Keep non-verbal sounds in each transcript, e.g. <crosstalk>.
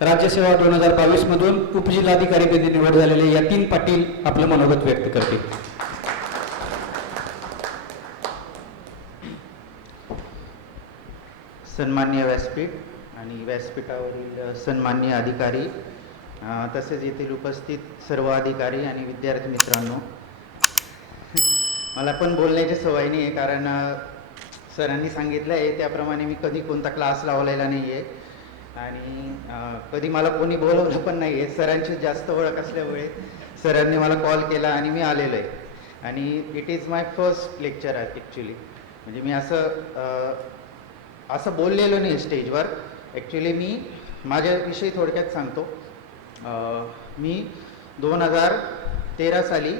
राज्यसेवा दोन हजार बावीस मधून उपजिल्हाधिकारीपदी निवड झालेले यतीन पाटील आपलं मनोगत व्यक्त करतील. सन्मान्य व्यासपीठ आणि व्यासपीठावरील सन्मान्य अधिकारी तसेच येथील उपस्थित सर्व अधिकारी आणि विद्यार्थी मित्रांनो. मला पण बोलण्याची सवय नाही आहे कारण सरांनी सांगितलं आहे त्याप्रमाणे मी कधी कोणता क्लास लावलेला नाही आहे आणि कधी मला कोणी बोलवलं पण नाही. आहे सरांची जास्त ओळख असल्यामुळे सरांनी मला कॉल केला आणि मी आलेलो आहे. आणि it is my first lecture actually म्हणजे मी असं असं बोललेलो नाही स्टेजवर. ॲक्च्युली मी माझ्याविषयी थोडक्यात सांगतो. मी दोन हजार तेरा साली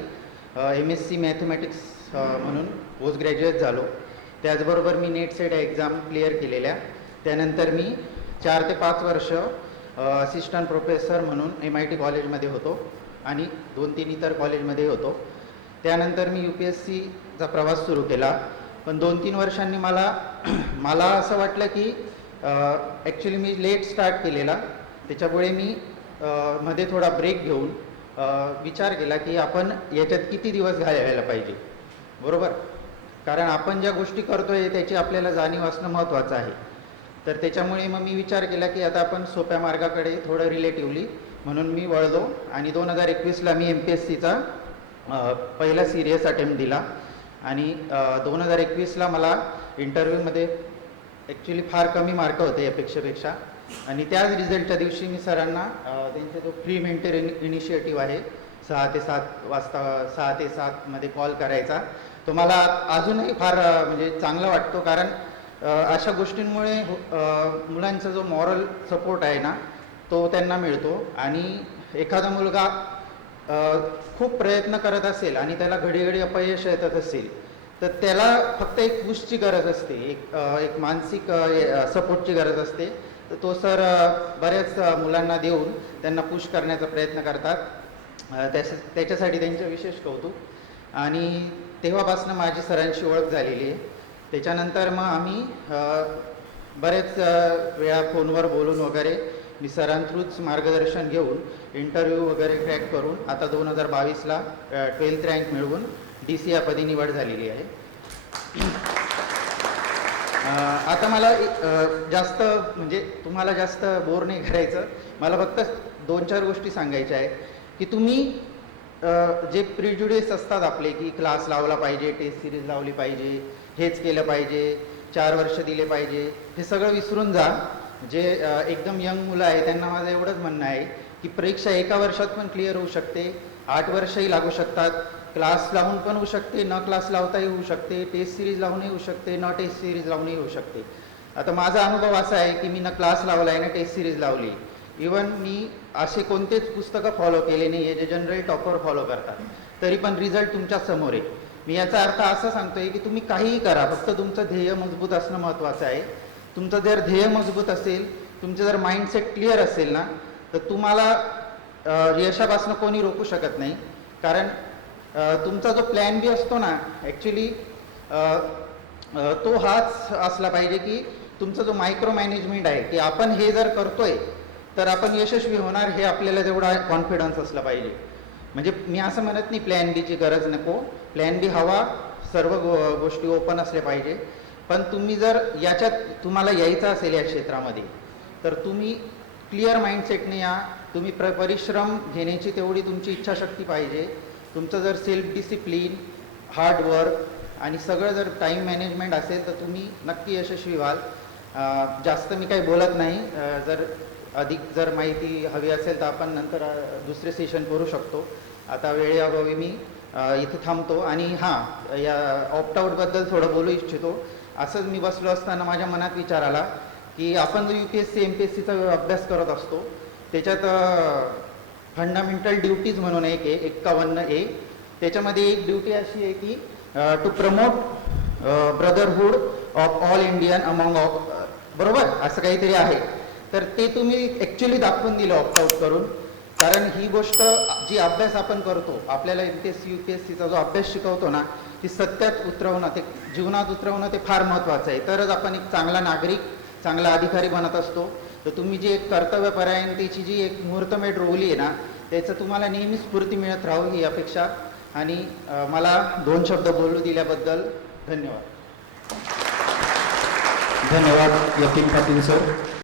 एम एस सी मॅथमॅटिक्स म्हणून पोस्ट ग्रॅज्युएट झालो. त्याचबरोबर मी नेट सेट एक्झाम क्लिअर केलेल्या. त्यानंतर मी चार ते पाच वर्ष असिस्टंट प्रोफेसर म्हणून एम आय टी कॉलेजमध्ये होतो आणि दोन तीन इतर कॉलेजमध्ये होतो. त्यानंतर मी यू पी एस सीचा प्रवास सुरू केला. पण दोन तीन वर्षांनी मला <clears throat> मला असं वाटलं की ॲक्च्युली मी लेट स्टार्ट केलेला. त्याच्यामुळे मी मध्ये थोडा ब्रेक घेऊन विचार केला की आपण याच्यात किती दिवस घालवायला पाहिजे? बरोबर? कारण आपण ज्या गोष्टी करतोय त्याची आपल्याला जाणीव असणं महत्त्वाचं आहे. तर त्याच्यामुळे मग मी विचार केला की आता आपण सोप्या मार्गाकडे थोडं रिलेटिव्हली म्हणून मी वळलो आणि दोन हजार एकवीसला मी एम पी एस सीचा पहिला सिरियस अटेम्प्ट दिला. आणि दोन हजार एकवीसला मला इंटरव्ह्यूमध्ये ॲक्च्युली फार कमी मार्क होते अपेक्षेपेक्षा आणि त्याच रिझल्टच्या दिवशी मी सरांना त्यांचा जो प्री मेंटर इनिशिएटिव्ह आहे सहा ते सात वाजता सहा ते सातमध्ये कॉल करायचा. तो मला अजूनही फार म्हणजे चांगला वाटतो. कारण अशा गोष्टींमुळे हो, मुलांचा जो मॉरल सपोर्ट आहे ना तो त्यांना मिळतो. आणि एखादा मुलगा खूप प्रयत्न करत असेल आणि त्याला घडी घडी अपयश येतच असेल तर त्याला फक्त एक पुशची गरज असते. एक एक मानसिक सपोर्टची गरज असते. तर तो सर बऱ्याच मुलांना देऊन त्यांना पुश करण्याचा प्रयत्न करतात. त्याच्या त्याच्यासाठी त्यांचं विशेष कौतुक. आणि तेव्हापासून माझी सरांशी ओळख झालेली आहे. त्याच्यानंतर मग आम्ही बरेच वेळा फोनवर बोलून वगैरे मी सरांथ्रूच मार्गदर्शन घेऊन इंटरव्ह्यू वगैरे क्रॅक करून आता दोन हजार बावीसला ट्वेल्थ रँक मिळवून डी सी या पदी निवड झालेली आहे. आता मला जास्त म्हणजे तुम्हाला जास्त बोर नाही करायचं. मला फक्त दोन चार गोष्टी सांगायच्या आहेत. की तुम्ही जे प्रिज्युडियस असतात आपले की क्लास लावला पाहिजे टेस्ट सिरीज लावली पाहिजे हेच केलं पाहिजे चार वर्ष दिले पाहिजे हे सगळं विसरून जा. जे एकदम यंग मुलं आहे त्यांना माझं एवढंच म्हणणं आहे की परीक्षा एका वर्षात पण क्लिअर होऊ शकते आठ वर्षही लागू शकतात. क्लास लावून पण होऊ शकते न क्लास लावताही होऊ शकते टेस्ट सिरीज लावूनही होऊ शकते न टेस्ट सिरीज लावूनही होऊ शकते. आता माझा अनुभव असा आहे की मी न क्लास लावला आहे ना टेस्ट सिरीज लावली. इवन मी असे कोणतेच पुस्तकं फॉलो केले नाही आहे जे जनरल टॉपर फॉलो करतात. तरी पण रिझल्ट तुमच्यासमोर आहे. मी याचा अर्थ असा सांगतोय की तुम्ही काहीही करा फक्त तुमचं ध्येय मजबूत असणं महत्त्वाचं आहे. तुमचं जर ध्येय मजबूत असेल तुमचं जर माइंडसेट क्लिअर असेल ना तर तुम्हाला यशापासून कोणी रोखू शकत नाही. कारण तुमचा जो प्लॅन बी असतो ना ॲक्च्युली तो हाच असला पाहिजे की तुमचा जो मायक्रो मॅनेजमेंट आहे की आपण हे जर करतोय तर आपण यशस्वी होणार हे आपल्याला तेवढा कॉन्फिडन्स असला पाहिजे. म्हणजे मी असं म्हणत नाही प्लॅन बीची गरज नको. प्लॅन बी हवा सर्व गो गोष्टी ओपन असल्या पाहिजे. पण तुम्ही जर याच्यात तुम्हाला यायचं असेल या क्षेत्रामध्ये तर तुम्ही क्लिअर माइंडसेटने या. तुम्ही प्र परिश्रम घेण्याची तेवढी तुमची इच्छाशक्ती पाहिजे. तुमचं जर सेल्फ डिसिप्लिन हार्डवर्क आणि सगळं जर टाईम मॅनेजमेंट असेल तर तुम्ही नक्की यशस्वी व्हाल. जास्त मी काही बोलत नाही. जर अधिक जर माहिती हवी असेल तर आपण नंतर दुसरे सेशन करू शकतो. आता वेळेअभावी मी इथं इथे थांबतो आणि हां या ऑप्ट आऊटबद्दल थोडं बोलू इच्छितो. असंच मी बसलो असताना माझ्या मनात विचार आला की आपण जो U P S C M P S सीचा अभ्यास करत असतो त्याच्यात फंडामेंटल ड्युटीज म्हणून एक आहे एक्कावन्न ए. त्याच्यामध्ये एक ड्युटी अशी आहे की to promote brotherhood of all Indian among of बरोबर? असं काहीतरी आहे. तर ते तुम्ही ॲक्च्युली दाखवून दिलं ऑप्टआउट करून. कारण ही गोष्ट जी अभ्यास आपण करतो आपल्याला M P S C U P S सीचा जो अभ्यास शिकवतो ना ती सत्यात उतरवणं ते जीवनात उतरवणं ते फार महत्त्वाचं आहे. तरच आपण एक चांगला नागरिक चांगला अधिकारी बनत असतो. तर तुम्ही जी एक कर्तव्यपरायणतेची जी एक मुहूर्तमेढ रोवली आहे ना त्याचं तुम्हाला नेहमी स्फूर्ती मिळत राहू ही अपेक्षा. आणि मला दोन शब्द बोलू दिल्याबद्दल धन्यवाद. धन्यवाद यतीन पाटील सर.